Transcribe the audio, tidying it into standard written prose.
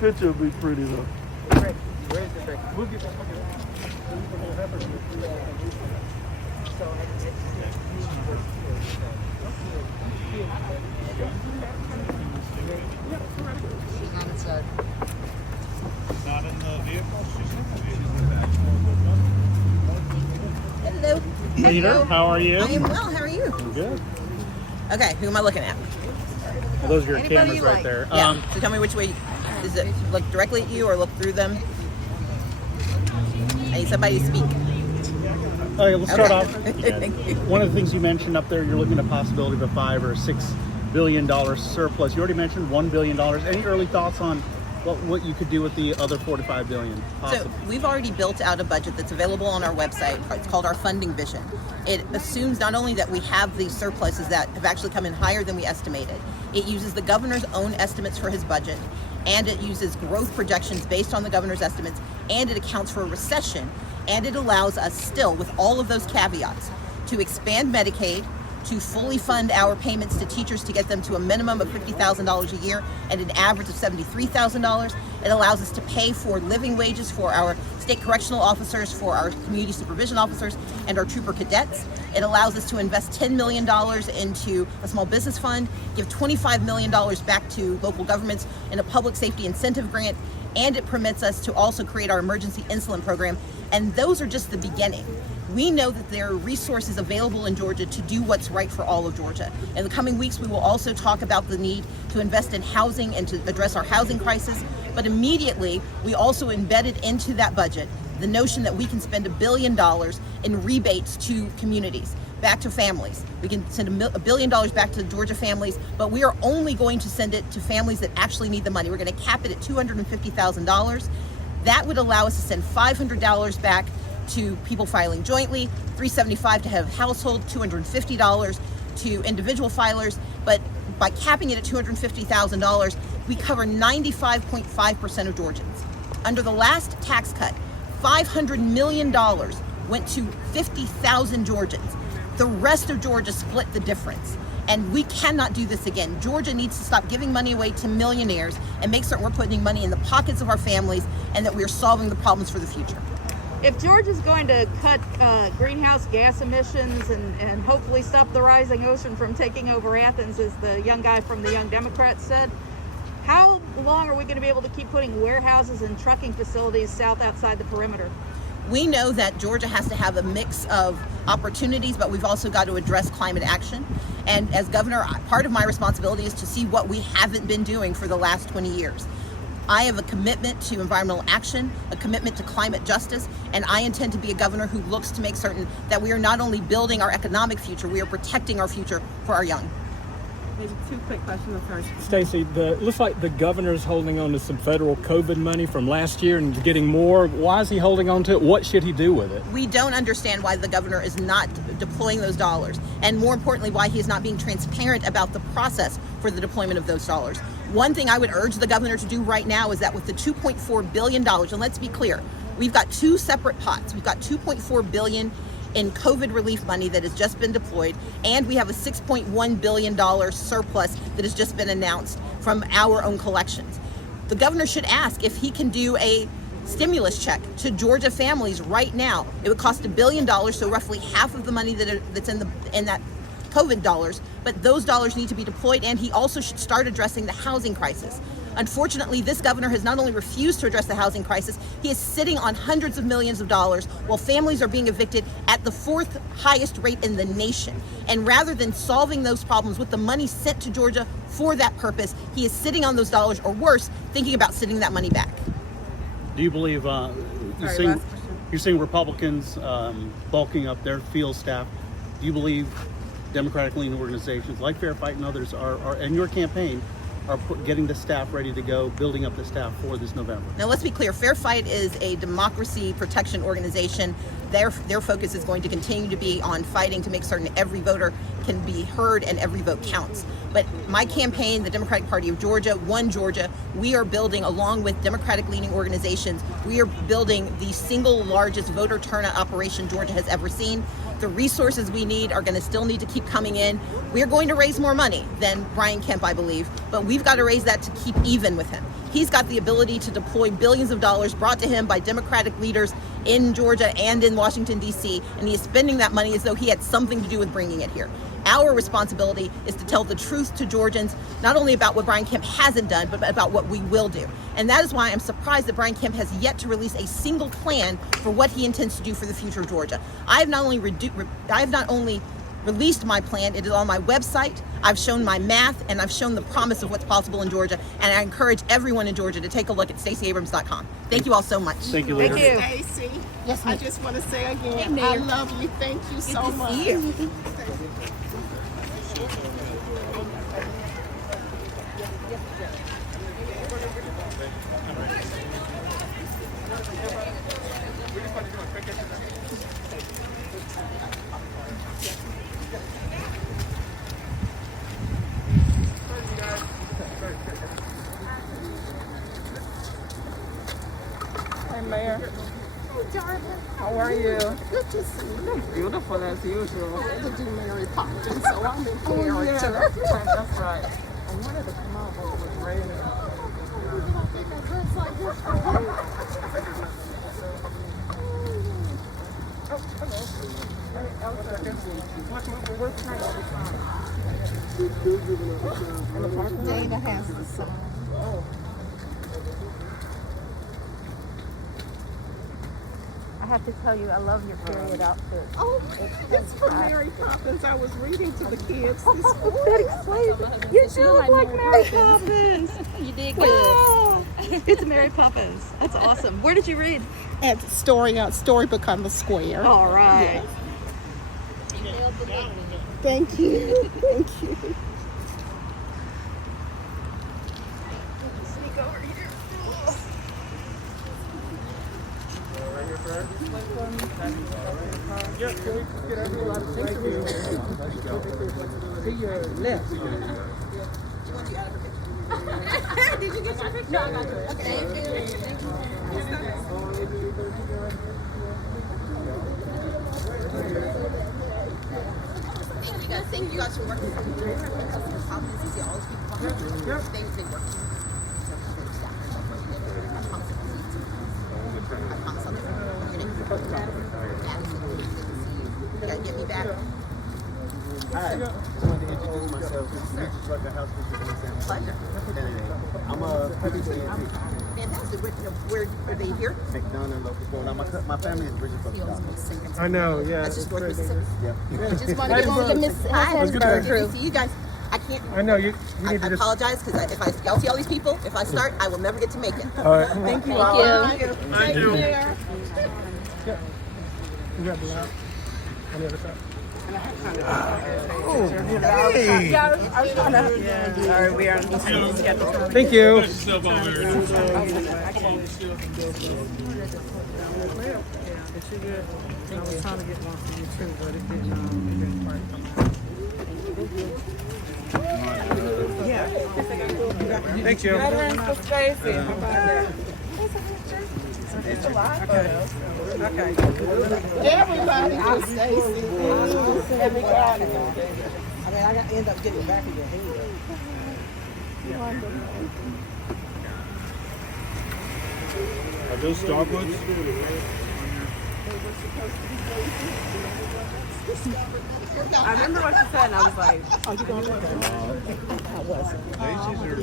Picture will be pretty though. We'll get She's not inside. Not in the vehicle. Hello. Peter, how are you? I am well. How are you? Good. Okay, who am I looking at? Well, those are your Anybody cameras you right like. there. Yeah. So tell me which way. Does it look directly at you or look through them? I need somebody to speak. Okay, let's start off. Thank you. One of the things you mentioned up there, you're looking at a possibility of a $5 or $6 billion surplus. You already mentioned $1 billion. Any early thoughts on what you could do with the other $4 to $5 billion? So we've already built out a budget that's available on our website. It's called our funding vision. It assumes not only that we have these surpluses that have actually come in higher than we estimated, it uses the governor's own estimates for his budget, and it uses growth projections based on the governor's estimates, and it accounts for a recession, and it allows us still, with all of those caveats, to expand Medicaid, to fully fund our payments to teachers to get them to a minimum of $50,000 a year and an average of $73,000. It allows us to pay for living wages for our state correctional officers, for our community supervision officers, and our trooper cadets. It allows us to invest $10 million into a small business fund, give $25 million back to local governments in a public safety incentive grant, and it permits us to also create our emergency insulin program. And those are just the beginning. We know that there are resources available in Georgia to do what's right for all of Georgia. In the coming weeks, we will also talk about the need to invest in housing and to address our housing crisis. But immediately, we also embedded into that budget the notion that we can spend $1 billion in rebates to communities, back to families. We can send $1 billion back to Georgia families, but we are only going to send it to families that actually need the money. We're going to cap it at $250,000. That would allow us to send $500 back to people filing jointly, $375 to head of household, $250 to individual filers. But by capping it at $250,000, we cover 95.5% of Georgians. Under the last tax cut, $500 million went to 50,000 Georgians. The rest of Georgia split the difference. And we cannot do this again. Georgia needs to stop giving money away to millionaires and make certain we're putting money in the pockets of our families and that we are solving the problems for the future. If Georgia's going to cut greenhouse gas emissions and hopefully stop the rising ocean from taking over Athens, as the young guy from the Young Democrats said, how long are we going to be able to keep putting warehouses and trucking facilities south outside the perimeter? We know that Georgia has to have a mix of opportunities, but we've also got to address climate action. And as governor, part of my responsibility is to see what we haven't been doing for the last 20 years. I have a commitment to environmental action, a commitment to climate justice, and I intend to be a governor who looks to make certain that we are not only building our economic future, we are protecting our future for our young. Maybe two quick questions first. Stacey, looks like the governor's holding on to some federal COVID money from last year and getting more. Why is he holding on to it? What should he do with it? We don't understand why the governor is not deploying those dollars, and more importantly, why he is not being transparent about the process for the deployment of those dollars. One thing I would urge the governor to do right now is that with the $2.4 billion, and let's be clear, we've got two separate pots. We've got $2.4 billion in COVID relief money that has just been deployed, and we have a $6.1 billion surplus that has just been announced from our own collections. The governor should ask if he can do a stimulus check to Georgia families right now. It would cost $1 billion, so roughly half of the money that's in that COVID dollars, but those dollars need to be deployed, and he also should start addressing the housing crisis. Unfortunately, this governor has not only refused to address the housing crisis, he is sitting on hundreds of millions of dollars while families are being evicted at the fourth highest rate in the nation. And rather than solving those problems with the money sent to Georgia for that purpose, he is sitting on those dollars, or worse, thinking about sending that money back. Do you believe you're seeing Republicans bulking up their field staff? Do you believe Democratic-leaning organizations like Fair Fight and others are in your campaign are getting the staff ready to go, building up the staff for this November? Now, let's be clear. Fair Fight is a democracy protection organization. Their focus is going to continue to be on fighting to make certain every voter can be heard and every vote counts. But my campaign, the Democratic Party of Georgia, One Georgia, we are building, along with Democratic-leaning organizations, we are building the single largest voter turnout operation Georgia has ever seen. The resources we need are going to still need to keep coming in. We're going to raise more money than Brian Kemp, I believe, but we've got to raise that to keep even with him. He's got the ability to deploy billions of dollars brought to him by Democratic leaders in Georgia and in Washington, D.C., and he is spending that money as though he had something to do with bringing it here. Our responsibility is to tell the truth to Georgians, not only about what Brian Kemp hasn't done, but about what we will do. And that is why I'm surprised that Brian Kemp has yet to release a single plan for what he intends to do for the future of Georgia. I have not only released my plan, it is on my website. I've shown my math, and I've shown the promise of what's possible in Georgia. And I encourage everyone in Georgia to take a look at StaceyAbrams.com. Thank you all so much. Thank you, Thank Leader. you. Stacy, Yes, I ma'am. just want to say again, Hey, Mayor. I love you. Thank you so Good to much. see you. Hey, Mayor. How are you? Good to see you. Beautiful as usual. Did you marry Poppins? So I'm in character. That's right. I wanted to come out, but it was raining. Dana has the song. I have to tell you, I love your period outfit. Oh, it's from Mary Poppins. I was reading to the kids this morning. That explains. You do look like Mary Poppins. You did good. Wow. It's Mary Poppins. That's awesome. Where did you read? At Storybook on the Square. All right. Thank you. Thank you. Sneak over here. Did you get your picture? No, I got it. Okay. Thank you. Thank you guys. Thank you guys for working with me. Poppins, you see all these people behind you. They've been working. I promise I'll you gotta get me back. Hi, just wanted to introduce myself. This is Mr. Trucker, House President. Pleasure. I'm a PBC. Fantastic. Where are they here? McDonough, local school. My family is Bridget from Scotland. I know, yeah. That's just North Mississippi. Yep. I just want to get Miss Hasbro crew. See you guys. I can't. I know, you I need to just... apologize because if y'all see all these people, if I start, I will never get to make it. All right. Thank you Thank all. you. Take care. You got the lap on the other side. Sorry, we are on the schedule. Thank you. Thank you. Everybody for Stacy. Everybody. I mean, I end up getting back in your head. Are those Starbucks? I remember what she said, and I was like, Oh, you gonna look at it? I wasn't.